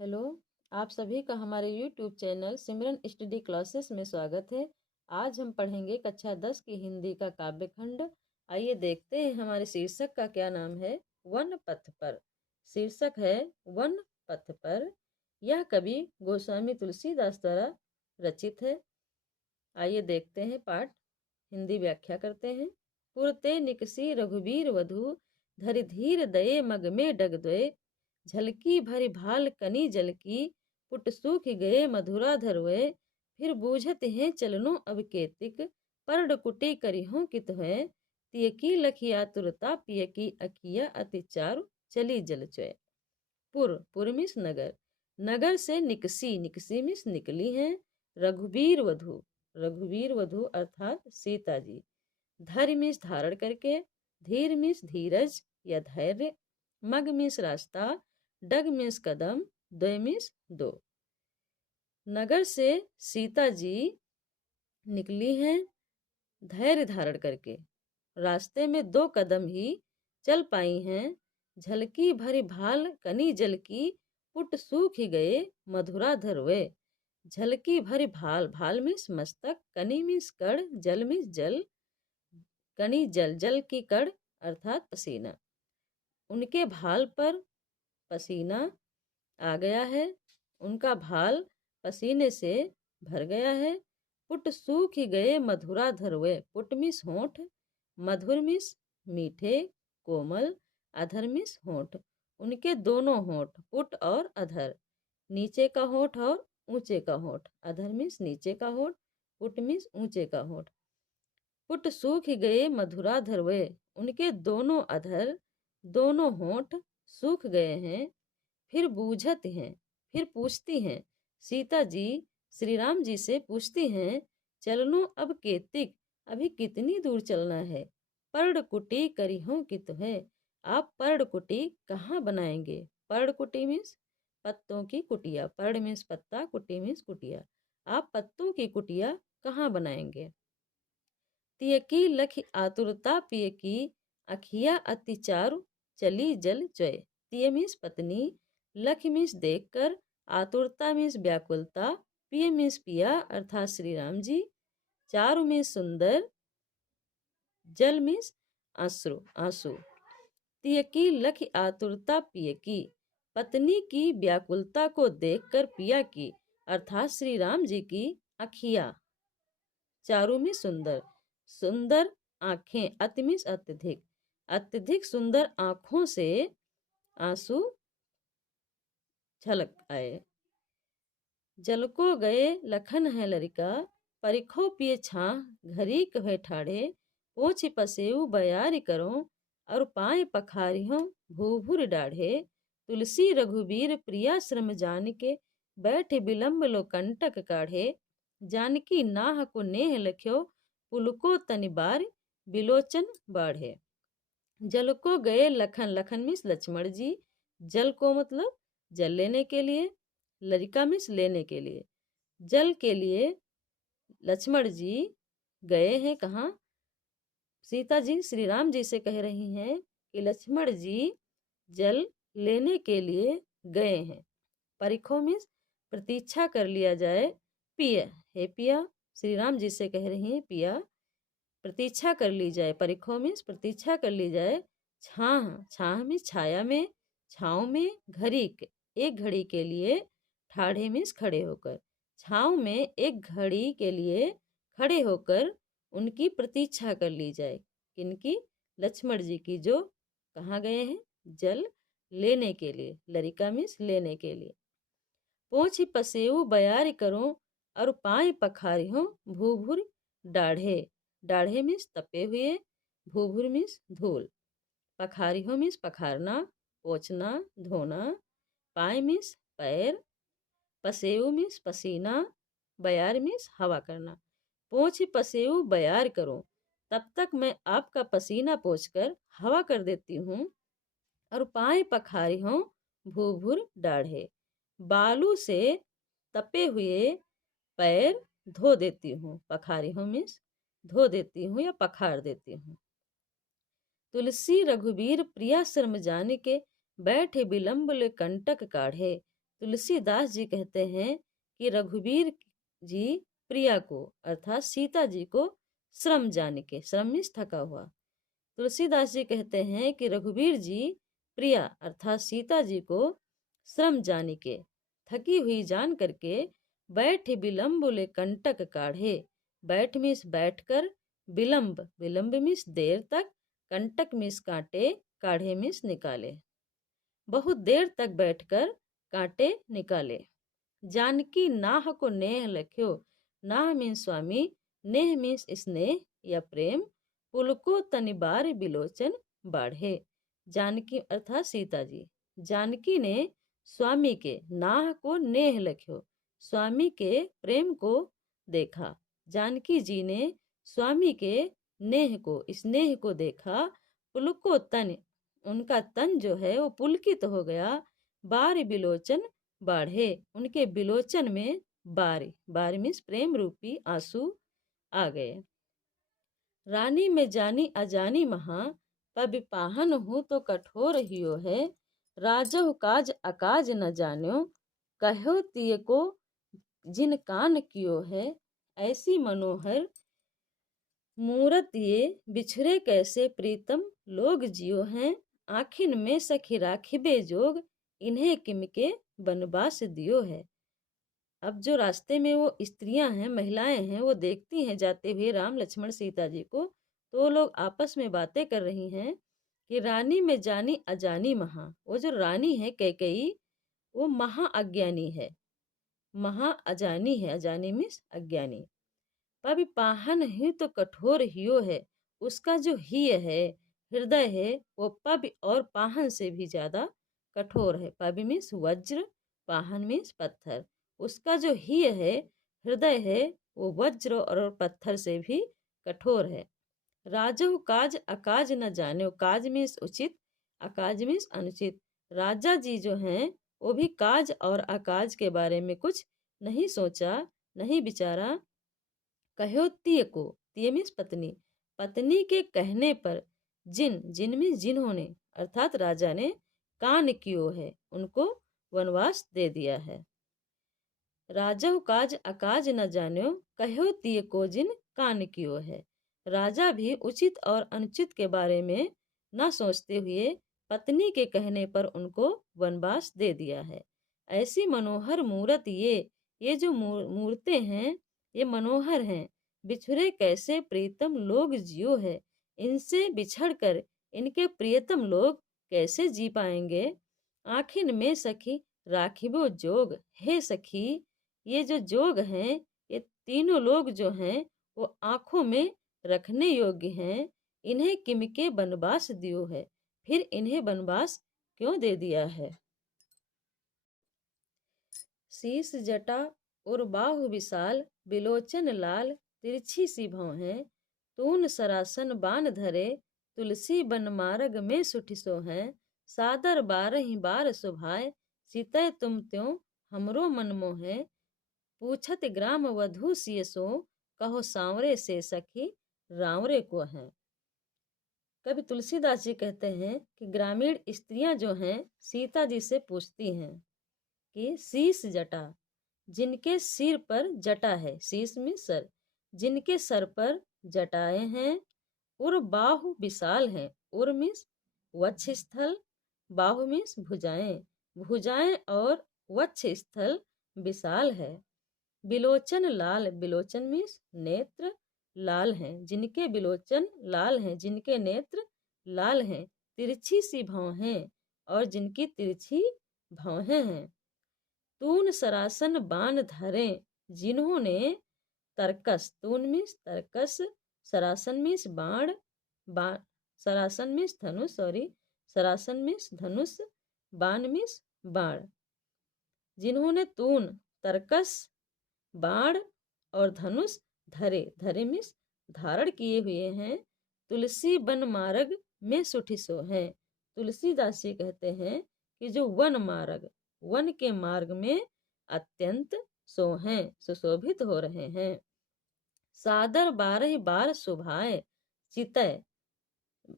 Hello. आप सभी का हमारे YouTube चैनल सिमरन स्टडी क्लासेस में स्वागत है। आज हम पढ़ेंगे कक्षा 10 की हिंदी का काव्य खंड। आइए देखते हैं हमारे शीर्षक का क्या नाम है। वन पथ पर। शीर्षक है वन पथ पर। यह कवि गोस्वामी तुलसीदास द्वारा रचित है। आइए देखते हैं पाठ। हिंदी व्याख्या करते हैं। पुरते निकसी रघुबीर वधु धरि धीर दये मग में डग द्वय झलकी भरि भाल कनी जल की पुट सूख गए मधुरा धरवे फिर बूझत हैं चलनो अब केतिक परड कुटी करिहों कित है तिय की लखिया तुरता पिय की अकिया अति चारु चली जल चय। पुर मिस नगर। नगर से निकसी, निकसी मिस निकली हैं। रघुबीर वधु, रघुवीर वधु अर्थात सीता जी। धैर्य मिस धारण करके, धीर मिस धीरज या धैर्य, मग मिस रास्ता, डग मिस कदम, द्वय मिस दो। नगर से सीता जी निकली हैं धैर्य धारण करके, रास्ते में 2 कदम ही चल पाई हैं। झलकी भरी भाल कनी जल की पुट सूख गए मधुरा धरवे। झलकी भरी भाल, भाल मिस मस्तक, कनी मिस कड़, जल मिस जल, कनी जल, जल की कड़ अर्थात पसीना। उनके भाल पर पसीना आ गया है, उनका भाल पसीने से भर गया है। पुट सूख गए मधुरा धरवे। पुट मिस होंठ, मधुर मिस मीठे कोमल, अधर मिस होंठ। उनके दोनों होंठ, पुट और अधर, नीचे का होंठ और ऊंचे का होंठ। अधर मिस नीचे का होंठ, पुट मिस ऊंचे का होंठ। पुट सूख गए मधुरा धरवे। उनके दोनों अधर, दोनों होंठ सूख गए हैं। फिर बूझत हैं, फिर पूछती हैं सीता जी श्री राम जी से पूछती हैं चलनो अब केतिक, अभी कितनी दूर चलना है। पर्ण कुटी करिहों कित है। आप पर्ण कुटी कहाँ बनाएंगे। पर्ण कुटी मीन्स पत्तों की कुटिया। पर्ण मीन्स पत्ता, कुटी मीन्स कुटिया। आप पत्तों की कुटिया कहाँ बनाएंगे। तिय की लखि आतुरता पिय की अखिया अति चारु चली जल जय। तिय मीन्स पत्नी, लख मीन्स देखकर, आतुरता मीन्स व्याकुलता, पिय मीन्स पिया अर्थात श्री राम जी, चारु मीन्स सुंदर, जल मीन्स आंसू आंसू। तिय की लखि आतुरता पिय की, पत्नी की व्याकुलता को देखकर पिया की अर्थात श्री राम जी की अखिया, चारु में सुंदर, सुंदर आंखें, अति मीन्स अत्यधिक, अत्यधिक सुंदर आंखों से आंसू झलक आए। जल को गए लखन है लरिका, परिखो पिए छाह घरी कहे ठाढ़े, पोछ पसेऊ बयारी करो और पाए पखारियों भूभुर डाढ़े। तुलसी रघुबीर प्रिया श्रम जान के बैठ बिलम्ब लो कंटक काढ़े। जानकी नाह को नेह लख्यो पुलको तनिबार बिलोचन बाढ़े। जल को गए लखन, लखन मिस लक्ष्मण जी, जल को मतलब जल लेने के लिए, लरिका मिस लेने के लिए। जल के लिए लक्ष्मण जी गए हैं कहाँ। सीता जी श्री राम जी से कह रही हैं कि लक्ष्मण जी जल लेने के लिए गए हैं। परिखो मिस प्रतीक्षा कर लिया जाए। पिया, हे पिया, श्री राम जी से कह रही हैं पिया प्रतीक्षा कर ली जाए। परिखो मिस प्रतीक्षा कर ली जाए। छाह, छाह में छाया में, छाँव में, घड़ी एक घड़ी के लिए, ठाढ़े मिस खड़े होकर, छाँव में एक घड़ी के लिए खड़े होकर उनकी प्रतीक्षा कर ली जाए। किनकी, लक्ष्मण जी की, जो कहाँ गए हैं, जल लेने के लिए, लरिका मिस लेने के लिए। पोछ पसेऊ बयार करो और पाए पखारी हो भूभुर डाढ़े। डाढ़े मिस तपे हुए, भूभुर मिस धूल, पखारी हो मिस पखारना, पोछना, धोना, पाए मिस पैर, पसेऊ मिस पसीना, बयार मिस हवा करना। पोछ पसेऊ बयार करो, तब तक मैं आपका पसीना पोंछकर हवा कर देती हूँ। और पाए पखारी हो भूभुर डाढ़े, बालू से तपे हुए पैर धो देती हूँ। पखारी हूँ मीन्स धो देती हूँ या पखार देती हूँ। तुलसी रघुबीर प्रिया श्रम जान के बैठे बिलम्ब ले कंटक काढ़े। तुलसीदास जी कहते हैं कि रघुवीर जी प्रिया को अर्थात सीता जी को श्रम जान के, श्रम मीन्स थका हुआ। तुलसीदास जी कहते हैं कि रघुवीर जी प्रिया अर्थात सीता जी को श्रम जान के, थकी हुई जान करके बैठ विलम्ब ले कंटक काढ़े। बैठ मीन्स बैठकर, विलम्ब, विलम्ब मीन्स देर तक, कंटक मीन्स कांटे, काढ़े मीन्स निकाले। बहुत देर तक बैठकर कांटे निकाले। जानकी नाह को नेह लख्यो। नाह मीन्स स्वामी, नेह मीन्स स्नेह या प्रेम। पुलको तनिबार बिलोचन बाढ़े। जानकी अर्थात सीता जी, जानकी ने स्वामी के नाह को नेह लख्यो, स्वामी के प्रेम को देखा। जानकी जी ने स्वामी के नेह को, स्नेह को देखा। पुलको तन, उनका तन जो है वो पुलकित हो गया। बार बिलोचन बाढ़े, उनके बिलोचन में बार, बार मीन्स प्रेम रूपी आंसू आ गए। रानी में जानी अजानी महा, पब पाहन हूँ तो कठोर हियो है। राजहु काज अकाज न जान्यो, कहो तिय को जिन कान कियो है। ऐसी मनोहर मूरत ये बिछड़े कैसे प्रीतम लोग जियो हैं। आखिन में सखी राखिबे जोग, इन्हें किमके बनवास दियो है। अब जो रास्ते में वो स्त्रियां हैं, महिलाएं हैं, वो देखती हैं जाते हुए राम लक्ष्मण सीता जी को, तो वो लोग आपस में बातें कर रही हैं कि रानी में जानी अजानी महा, वो जो रानी है कैकेयी, वो महा अज्ञानी है, महा अजानी है, अजानी मीन्स अज्ञानी। पब पाहन ही तो कठोर हियो है, उसका जो हिय है, हृदय है, वो पब और पाहन से भी ज्यादा कठोर है। पब मीन्स वज्र, पाहन मीन्स पत्थर। उसका जो हिय है, हृदय है, वो वज्र और पत्थर से भी कठोर है। राजहु काज अकाज न जान्यो, काज मीन्स उचित, अकाज मीन्स अनुचित। राजा जी जो हैं वो भी काज और अकाज के बारे में कुछ नहीं सोचा, नहीं विचारा। कहो तिय को, तिय मीन्स पत्नी, पत्नी के कहने पर, जिन, जिन मीन्स जिन्होंने, अर्थात राजा ने कान कियो है, उनको वनवास दे दिया है। राजहु काज अकाज न जान्यो, कहो तिय को जिन कान कियो है। राजा भी उचित और अनुचित के बारे में न सोचते हुए पत्नी के कहने पर उनको वनवास दे दिया है। ऐसी मनोहर मूरत ये जो मूर्तें हैं ये मनोहर हैं। बिछुरे कैसे प्रीतम लोग जियो है, इनसे बिछड़कर इनके प्रियतम लोग कैसे जी पाएंगे। आखिन में सखी राखिबो जोग, हे सखी ये जो जोग हैं, ये तीनों लोग जो हैं वो आंखों में रखने योग्य हैं। इन्हें किमके बनवास दियो है, फिर इन्हें बनवास क्यों दे दिया है। शीश जटा और बाहु विशाल, बिलोचन लाल तिरछी सी भौं, तून सरासन बान धरे, तुलसी बन मार्ग में सुठिसो हैं। सादर बारहि बार सुभाए, सीतय तुम त्यों हमरो मन मोहे। पूछत ग्राम वधु सिय सो, कहो सांवरे से सखी रावरे को है। कवि तुलसीदास जी कहते हैं कि ग्रामीण स्त्रियां जो हैं सीता जी से पूछती हैं कि शीश जटा, जिनके सिर पर जटा है, शीश में सर, जिनके सर पर जटाएं हैं, और बाहु विशाल हैं, उर मीन्स वक्ष स्थल, बाहु मीन्स भुजाएं, भुजाएं और वक्ष स्थल विशाल है। बिलोचन लाल, बिलोचन मीन्स नेत्र, लाल हैं, जिनके बिलोचन लाल हैं, जिनके नेत्र लाल हैं। तिरछी सी भौहें, और जिनकी तिरछी भौहें हैं। तून सरासन बाण धरे, जिन्होंने तरकस, तून मीन्स तरकस, सरासन मीन्स बाण, सरासन मीन्स धनुष, सरासन मीन्स धनुष, बाण मीन्स बाण। जिन्होंने तून, तरकस, बाण और धनुष धरे, धरे मीन्स धारण किए हुए हैं। तुलसी वन मार्ग में सुठिसो हैं। तुलसीदास जी कहते हैं कि जो वन मार्ग, वन के मार्ग में अत्यंत सो हैं, सुशोभित हो रहे हैं। सादर बारह बार सुभाए, चितय,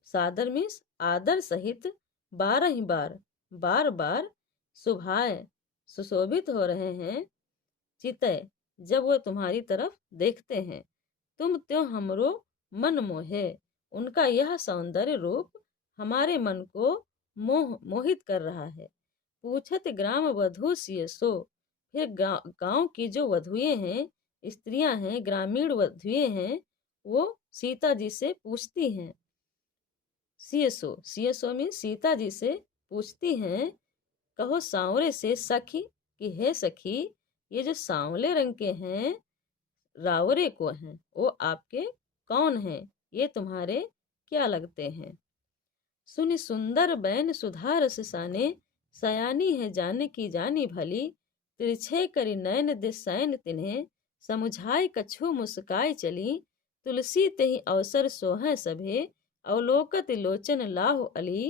सादर मीन्स आदर सहित, बारह बार, बार बार, सुभाए सुशोभित हो रहे हैं चितय जब वो तुम्हारी तरफ देखते हैं। तुम त्यों हमरो मन मोहे। उनका यह सौंदर्य रूप हमारे मन को मोहित कर रहा है। पूछत ग्राम वधू सिय सो। फिर गांव की जो वधुएं हैं, स्त्रियां हैं, ग्रामीण वधुएं हैं, वो सीता जी से पूछती हैं। सीएसओ मीन सीता जी से पूछती हैं, कहो सांवरे से सखी, कि हे सखी, ये जो सांवले रंग के हैं रावरे को हैं, वो आपके कौन हैं? ये तुम्हारे क्या लगते हैं? सुनि सुंदर बैन सुधा रस साने। सयानी है जाने की जानी भली। तिरछे करि नैन दिसैन तिन्हें। समुझाए कछु मुस्काई चली। तुलसी तेहि अवसर सोहै सभे। अवलोकत लोचन लाहु अली।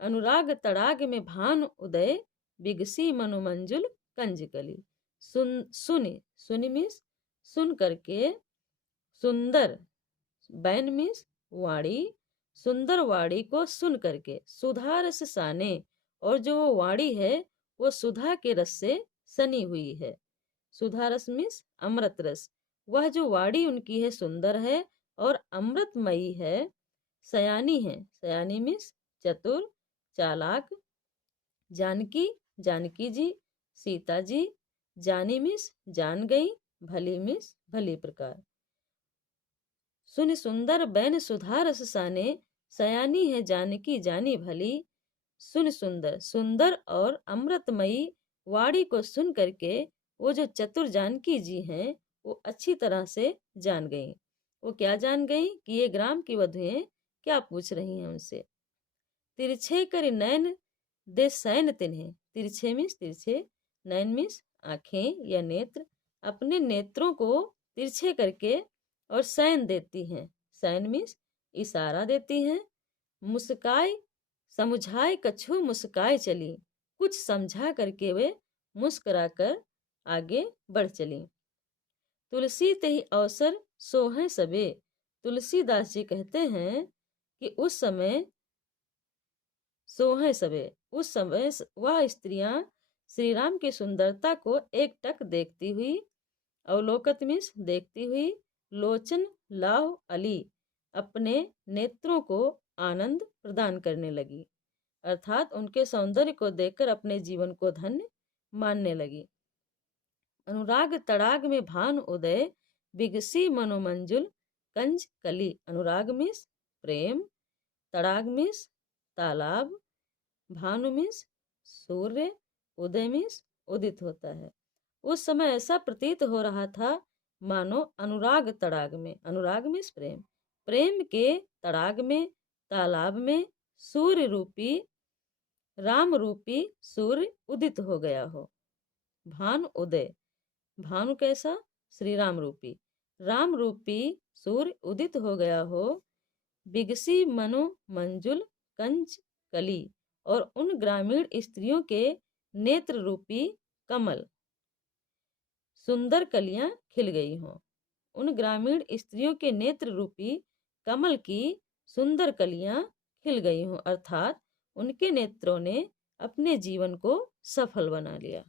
अनुराग तड़ाग में भान उदय। बिगसी मनुमंजुल कंजकली। सुनि मीन्स सुन करके, सुंदर बैन मीन्स वाणी, सुंदर वाणी को सुन करके, सुधा रस साने, और जो वो वाणी है वो सुधा के रस से सनी हुई है। सुधा रस मीन्स अमृत रस। वह जो वाणी उनकी है सुंदर है और अमृतमयी है। सयानी है, सयानी मीन्स चतुर, चालाक। जानकी, जानकी जी, सीता जी। जानी मीन्स जान गई, भली मीन्स भली प्रकार। सुनि सुंदर बैन सुधा रस साने। सयानी है जानकी जानी भली। सुन सुंदर, सुंदर और अमृतमयी वाणी को सुन करके वो जो चतुर जानकी जी हैं वो अच्छी तरह से जान गई। वो क्या जान गई कि ये ग्राम की वधुएं क्या पूछ रही हैं उनसे। तिरछे कर नैन दे सैन तिन्हें। तिरछे मीन्स तिरछे, नैन मीन्स आंखें या नेत्र। अपने नेत्रों को तिरछे करके और सैन देती हैं। सैन मीन्स इशारा देती हैं। मुस्काई समुझाए कछु मुस्काई चली। कुछ समझा करके वे मुस्कुराकर आगे बढ़ चली। तुलसी तेहि अवसर सोहै सबे। तुलसीदास जी कहते हैं कि उस समय सोहै सबे, उस समय वह स्त्रियां श्री राम की सुंदरता को एक टक देखती हुई, अवलोकत मीन्स देखती हुई, लोचन लाह अली, अपने नेत्रों को आनंद प्रदान करने लगी, अर्थात उनके सौंदर्य को देखकर अपने जीवन को धन्य मानने लगी। अनुराग तड़ाग में भान उदय। बिगसी मनोमंजुल कंज कली। अनुराग मीन्स प्रेम, तड़ाग मीन्स तालाब, भानु मीन्स सूर्य, उदय मीन्स उदित होता है। उस समय ऐसा प्रतीत हो रहा था मानो अनुराग तड़ाग में, अनुराग मीन्स प्रेम, प्रेम के तड़ाग में, तालाब में सूर्य रूपी, राम रूपी सूर्य उदित हो गया हो। भानु उदय, भानु कैसा? श्री राम रूपी, राम रूपी सूर्य उदित हो गया हो। बिगसी मनो मंजुल कंज कली, और उन ग्रामीण स्त्रियों के नेत्र रूपी कमल सुंदर कलियां खिल गई हों। उन ग्रामीण स्त्रियों के नेत्र रूपी कमल की सुंदर कलियां खिल गई हों, अर्थात उनके नेत्रों ने अपने जीवन को सफल बना लिया।